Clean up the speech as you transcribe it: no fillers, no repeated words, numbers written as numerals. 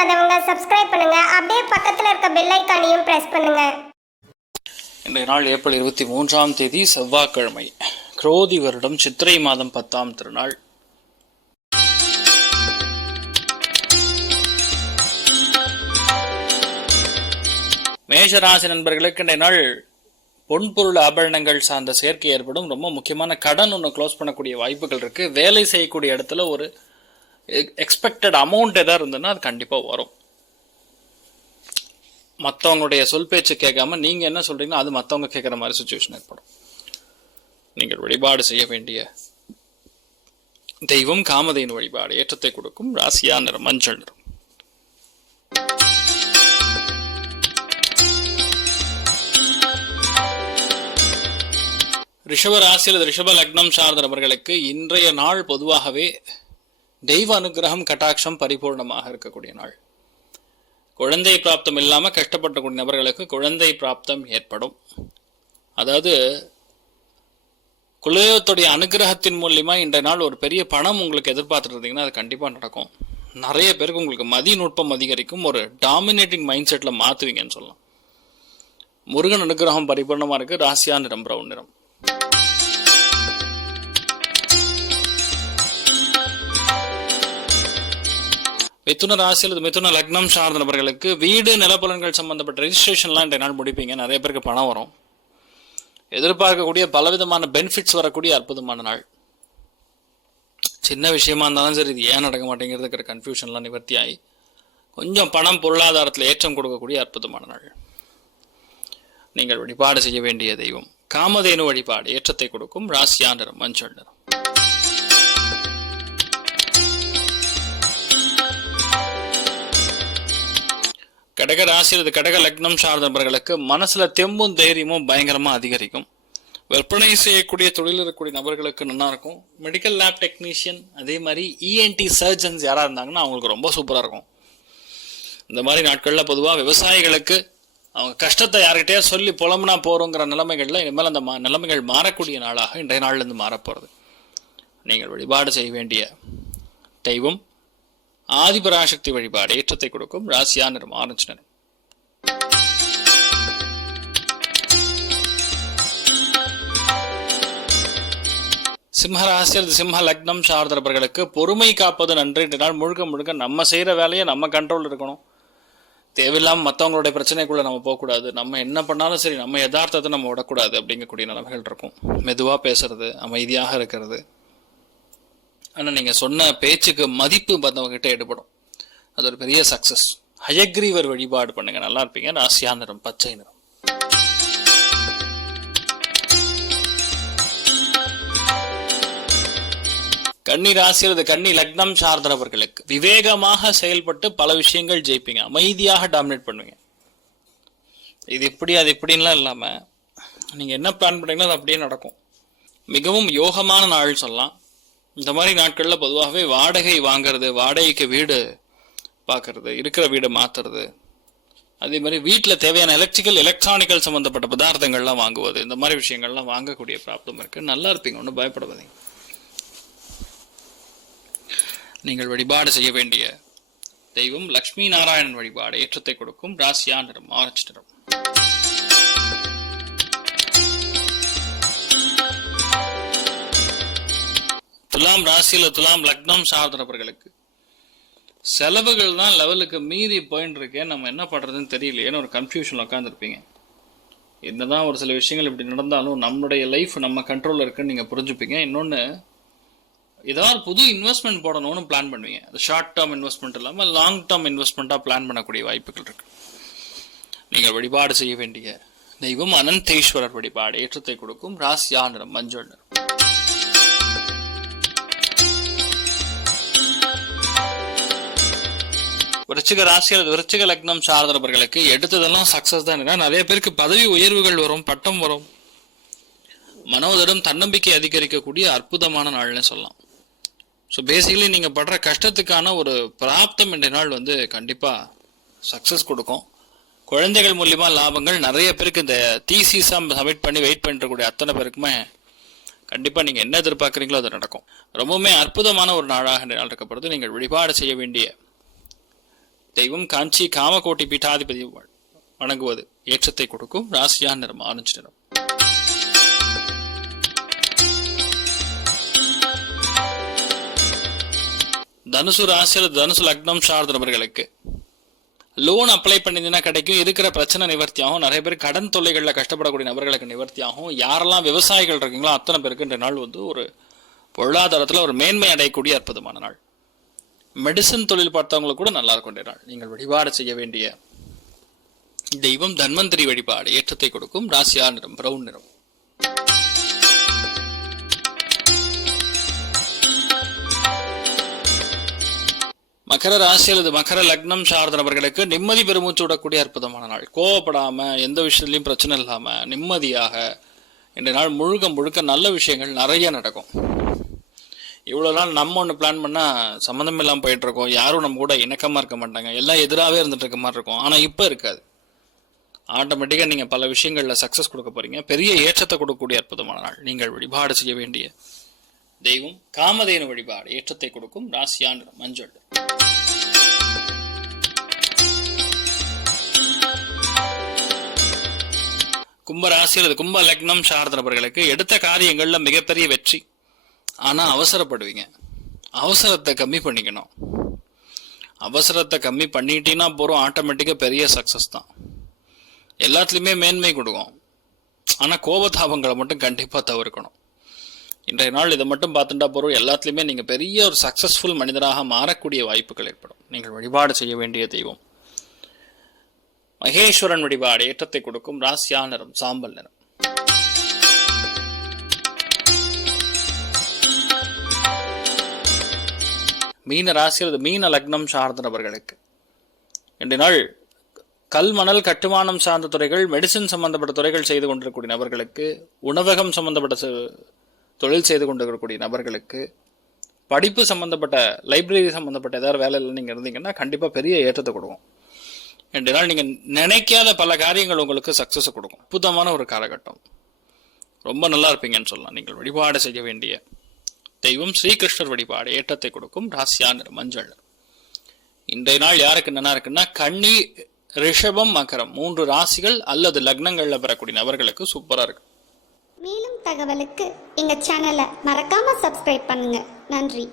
பண்ணாதவங்க சப்ஸ்கிரைப் பண்ணுங்க. அப்படியே பக்கத்துல இருக்க பெல் ஐகானையும் பிரஸ் பண்ணுங்க. இன்றைய நாள் ஏப்ரல் 23ஆம் தேதி செவ்வாய்க்கிழமை. குரோதி வருடம் சித்திரை மாதம் 10ஆம் திருநாள். மேஷராசி நண்பர்களுக்கு இன்றைய நாள் பொன்பொருள் ஆபரணங்கள் சார்ந்த சேர்க்கை ஏற்படும். ரொம்ப முக்கியமான கடன் ஒன்று க்ளோஸ் பண்ணக்கூடிய வாய்ப்புகள் இருக்கு. வேலை செய்யக்கூடிய இடத்துல ஒரு எக்ஸ்பெக்டட் அமௌண்ட் எதாவது இருந்ததுன்னா அது கண்டிப்பாக வரும். மற்றவங்களுடைய சொல் பேச்சு கேட்காம நீங்கள் என்ன சொல்கிறீங்களோ அது மற்றவங்க கேட்குற மாதிரி சுச்சுவேஷன் ஏற்படும். நீங்கள் வழிபாடு செய்ய வேண்டிய தெய்வம் காமதேனு வழிபாடு. ஏற்றத்தை கொடுக்கும். ராசியா நிறம் மஞ்சள் நிறம். ரிஷப ராசி அல்லது ரிஷப லக்னம் சார்ந்த நபர்களுக்கு இன்றைய நாள் பொதுவாகவே தெய்வ அனுகிரகம் கட்டாட்சம் பரிபூர்ணமாக இருக்கக்கூடிய நாள். குழந்தை பிராப்தம் இல்லாமல் கஷ்டப்படக்கூடிய நபர்களுக்கு குழந்தை பிராப்தம் ஏற்படும். அதாவது குலதெய்வத்துடைய அனுகிரகத்தின் மூலியமா இன்றைய நாள் ஒரு பெரிய பணம் உங்களுக்கு எதிர்பார்த்துட்டு இருந்தீங்கன்னா அது கண்டிப்பாக நடக்கும். நிறைய பேருக்கு உங்களுக்கு மதிநுட்பம் அதிகரிக்கும். ஒரு டாமினேட்டிங் மைண்ட் செட்டில் மாற்றுவீங்கன்னு சொல்லலாம். முருகன் அனுகிரகம் பரிபூர்ணமாக இருக்கு. ராசியா நிறம் பிரவுன் நிறம். மிதுன ராசி அல்லது மிதுன லக்னம் சார்ந்த நபர்களுக்கு வீடு நிலப்பலன்கள் சம்பந்தப்பட்ட ரெஜிஸ்ட்ரேஷன்லாம் இன்றைய நாள் முடிப்பீங்க. நிறைய பேருக்கு பணம் வரும். எதிர்பார்க்கக்கூடிய பலவிதமான பெனிஃபிட்ஸ் வரக்கூடிய அற்புதமான நாள். சின்ன விஷயமா இருந்தாலும் சரி, இது ஏன் நடக்க மாட்டேங்கிறதுக்கிற கன்ஃபியூஷன்லாம் நிவர்த்தி ஆகி கொஞ்சம் பணம் பொருளாதாரத்தில் ஏற்றம் கொடுக்கக்கூடிய அற்புதமான நாள். நீங்கள் வழிபாடு செய்ய வேண்டிய தெய்வம் காமதேனு வழிபாடு. ஏற்றத்தை கொடுக்கும். ராசியா நிறம் மஞ்சள் நிறம். கடக ராசி அல்லது கடக லக்னம் சார்ந்த நபர்களுக்கு மனசுல தெம்பும் தைரியமும் பயங்கரமா அதிகரிக்கும். விற்பனை செய்யக்கூடிய தொழில் இருக்கக்கூடிய நபர்களுக்கு நல்லா இருக்கும். மெடிக்கல் லேப் டெக்னீஷியன், அதே மாதிரி இஎன்டி சர்ஜன்ஸ் யாரா இருந்தாங்கன்னா அவங்களுக்கு ரொம்ப சூப்பரா இருக்கும். இந்த மாதிரி நாட்கள்ல பொதுவாக விவசாயிகளுக்கு அவங்க கஷ்டத்தை யார்கிட்டயே சொல்லி புலம்புனா போறோங்கிற நிலைமைகள்ல இனிமேல் அந்த நிலைமைகள் மாறக்கூடிய நாளாக இன்றைய நாள்ல இருந்து மாறப்போறது. நீங்கள் வழிபாடு செய்ய வேண்டிய தெய்வம் ஆதிபராசக்தி வழிபாடு. ஏற்றத்தை கொடுக்கும். ராசியா நிறம் ஆரஞ்சு நிறம். சிம்மராசி அல்லது சிம்ம லக்னம் சார்ந்தவர்களுக்கு பொறுமை காப்பது நன்று. இன்றைய நாள் முழுக்க முழுக்க நம்ம செய்யற வேலையை நம்ம கண்ட்ரோல் இருக்கணும். தேவையில்லாமல் மற்றவங்களுடைய பிரச்சனைக்குள்ள நம்ம போகக்கூடாது. நம்ம என்ன பண்ணாலும் சரி, நம்ம யதார்த்தத்தை நம்ம விடக்கூடாது அப்படிங்கக்கூடிய நிலைமைகள் இருக்கும். மெதுவாக பேசுறது, அமைதியாக இருக்கிறது. ஆனால் நீங்கள் சொன்ன பேச்சுக்கு மதிப்பு மற்றவங்ககிட்ட எடுபடும். அது ஒரு பெரிய சக்சஸ். ஹயக்ரீவர் வழிபாடு பண்ணுங்க, நல்லா இருப்பீங்க. ராசியா நிறம் பச்சை நிறம். கன்னி ராசி அல்லது கன்னி லக்னம் சார்ந்தவர்களுக்கு விவேகமாக செயல்பட்டு பல விஷயங்கள் ஜெயிப்பீங்க. அமைதியாக டாமினேட் பண்ணுவீங்க. இது இப்படி அது இப்படின்லாம் இல்லாமல் நீங்கள் என்ன பிளான் பண்ணீங்களோ அது அப்படியே நடக்கும். மிகவும் யோகமான நாள் சொல்லலாம். இந்த மாதிரி நாட்களில் பொதுவாகவே வாடகை வாங்கிறது, வாடகைக்கு வீடு பார்க்கறது, இருக்கிற வீடை மாற்றுறது, அதே மாதிரி வீட்டில் தேவையான எலக்ட்ரானிக்கல் சம்மந்தப்பட்ட பதார்த்தங்கள்லாம் வாங்குவது, இந்த மாதிரி விஷயங்கள்லாம் வாங்கக்கூடிய பிராப்தம் இருக்குது. நல்லா இருப்பீங்க, ஒன்றும் பயப்படாதீங்க. நீங்கள் வழிபாடு செய்ய வேண்டிய தெய்வம் லக்ஷ்மி நாராயணன் வழிபாடு. ஏற்றத்தை கொடுக்கும். ராசியா நிறம் ஆரஞ்சு நிறம். துலாம் ராசியில் துலாம் லக்னம் சார்ந்தவர்களுக்கு செலவுகள் தான் லெவலுக்கு மீறி போயின்னு இருக்கேன், நம்ம என்ன பண்றதுன்னு தெரியலையேன்னு ஒரு கன்ஃபியூஷன்ல உட்காந்துருப்பீங்க. என்னதான் ஒரு சில விஷயங்கள் இப்படி நடந்தாலும் நம்மளுடைய லைஃப் நம்ம கண்ட்ரோல்ல இருக்குன்னு நீங்க புரிஞ்சுப்பீங்க. இன்னொன்று, ஏதாவது புது இன்வெஸ்ட்மெண்ட் போடணும்னு பிளான் பண்ணுவீங்க. அது ஷார்ட் டேர்ம் இன்வெஸ்ட்மெண்ட் இல்லாமல் லாங் டேர்ம் இன்வெஸ்ட்மெண்ட்டாக பிளான் பண்ணக்கூடிய வாய்ப்புகள் இருக்கு. நீங்கள் வழிபாடு செய்ய வேண்டிய தெய்வம் அனந்தேஸ்வரர் வழிபாடு. ஏற்றத்தை கொடுக்கும். ராசியா நிறம் மஞ்சள் நிறம். விருச்சிக ராசி அல்லது விருச்சிக லக்னம் சார்ந்தவர்களுக்கு எடுத்ததெல்லாம் சக்சஸ் தான். நிறைய பேருக்கு பதவி உயர்வுகள் வரும், பட்டம் வரும். மனோதரம் தன்னம்பிக்கை அதிகரிக்கக்கூடிய அற்புதமான நாள்னு சொல்லலாம். ஸோ பேசிக்கலி நீங்கள் படுற கஷ்டத்துக்கான ஒரு பிராப்தம் இன்றைய நாள் கண்டிப்பாக சக்ஸஸ் கொடுக்கும். குழந்தைகள் மூலியமா லாபங்கள். நிறைய பேருக்கு இந்த தீசிஸா சப்மிட் பண்ணி வெயிட் பண்ணிருக்கக்கூடிய அத்தனை பேருக்குமே கண்டிப்பாக நீங்கள் என்ன எதிர்பார்க்குறீங்களோ அது நடக்கும். ரொம்பவுமே அற்புதமான ஒரு நாளாக இந்த நாள் இருக்கப்படுது. நீங்கள் வழிபாடு செய்ய வேண்டிய தெய்வம் காஞ்சி காமகோட்டி பீட்டாதிபதி வணங்குவது ஏற்றத்தை கொடுக்கும். ராசியா நிறம் ஆரஞ்சு நிறம். தனுசு ராசி தனுசு லக்னம் சார்ந்த நபர்களுக்கு லோன் அப்ளை பண்ணியிருந்தீங்கன்னா கிடைக்கும். இருக்கிற பிரச்சனை நிவர்த்தி ஆகும். நிறைய பேர் கடன் தொல்லைகளில் கஷ்டப்படக்கூடிய நபர்களுக்கு நிவர்த்தி ஆகும். யாரெல்லாம் விவசாயிகள் இருக்கீங்களோ அத்தனை பேருக்கு இந்த நாள் ஒரு பொருளாதாரத்தில் ஒரு மேன்மை அடையக்கூடிய அற்புதமான நாள். மெடிசன் தொழில் பார்த்தவங்களுக்கு கூட நல்லா இருக்கும் நாள். நீங்கள் வழிபாடு செய்ய வேண்டிய தெய்வம் தன்வந்திரி வழிபாடு ஏற்றத்தை கொடுக்கும். ராசியா நிறம் பிரவுன் நிறம். மகர ராசி அல்லது மகர லக்னம் சார்ந்த நபர்களுக்கு நிம்மதி பெருமூச்சு விடக்கூடிய அற்புதமான நாள். கோவப்படாம எந்த விஷயத்திலையும் பிரச்சனை இல்லாம நிம்மதியாக இந்த நாள் முழுக்க முழுக்க நல்ல விஷயங்கள் நிறைய நடக்கும். இவ்வளவு நாள் நம்ம ஒன்று பிளான் பண்ணா சம்மந்தம் இல்லாமல் போயிட்டு இருக்கோம். யாரும் நம்ம கூட இணக்கமா இருக்க மாட்டாங்க. எல்லாம் எதிராகவே இருந்துட்டு இருக்க மாதிரி இருக்கும். ஆனா இப்ப இருக்காது. ஆட்டோமேட்டிக்கா நீங்க பல விஷயங்கள்ல சக்சஸ் கொடுக்க போறீங்க. பெரிய ஏற்றத்தை கொடுக்கக்கூடிய அற்புதமான நாள். நீங்கள் வழிபாடு செய்ய வேண்டிய தெய்வம் காமதேனு வழிபாடு ஏற்றத்தை கொடுக்கும். ராசியா நிறம் மஞ்சள். கும்ப ராசி அல்லது கும்ப லக்னம் சார்ந்த நபர்களுக்கு எடுத்த காரியங்கள்ல மிகப்பெரிய வெற்றி. ஆனா அவசரப்படுவீங்க. அவசரத்தை கம்மி பண்ணிக்கணும். அவசரத்தை கம்மி பண்ணிட்டீங்கன்னா போறோம், ஆட்டோமேட்டிக்கா பெரிய சக்சஸ் தான். எல்லாத்துலயுமே மேன்மை கொடுக்கும். ஆனா கோபதாபங்களை மட்டும் கண்டிப்பா தவிர்க்கணும். இன்றைய நாள் இதை மட்டும் பார்த்துட்டா போறோம், எல்லாத்துலயுமே நீங்க பெரிய ஒரு சக்சஸ்ஃபுல் மனிதராக மாறக்கூடிய வாய்ப்புகள் ஏற்படும். நீங்கள் வழிபாடு செய்ய வேண்டிய தெய்வம் மகேஸ்வரன் வழிபாடு ஏற்றத்தை கொடுக்கும். ராசியா நிறம் சாம்பல் நிறம். மீன ராசி அல்லது மீன லக்னம் சார்ந்த நபர்களுக்கு இன்றைய நாள் கல் மணல் கட்டுமானம் சார்ந்த துறைகள், மெடிசின் சம்பந்தப்பட்ட துறைகள் செய்து கொண்டிருக்கக்கூடிய நபர்களுக்கு, உணவகம் சம்பந்தப்பட்ட தொழில் செய்து கொண்டிருக்கக்கூடிய நபர்களுக்கு, படிப்பு சம்பந்தப்பட்ட லைப்ரரி சம்பந்தப்பட்ட ஏதாவது வேலையில் நீங்கள் இருந்தீங்கன்னா கண்டிப்பாக பெரிய ஏற்றத்தை கொடுக்கும். இன்றைய நாள் நீங்கள் நினைக்காத பல காரியங்கள் உங்களுக்கு சக்சஸ் கொடுக்கும். அற்புதமான ஒரு காலகட்டம். ரொம்ப நல்லா இருப்பீங்கன்னு சொல்லலாம். நீங்கள் வழிபாடு செய்ய வேண்டிய தெய்வம் ஸ்ரீகிருஷ்ணர் வழிபாடு ஏற்றத்தை கொடுக்கும். ராசியா நிறம் மஞ்சள். இன்றைய நாள் யாருக்கு நல்லா இருக்குன்னா கன்னி, ரிஷபம், மகரம் 3 ராசிகள் அல்லது லக்னங்கள்ல பெறக்கூடிய நபர்களுக்கு சூப்பரா இருக்கு. மேலும் தகவலுக்கு எங்க சேனலை மறக்காம சப்ஸ்கிரைப் பண்ணுங்க. நன்றி.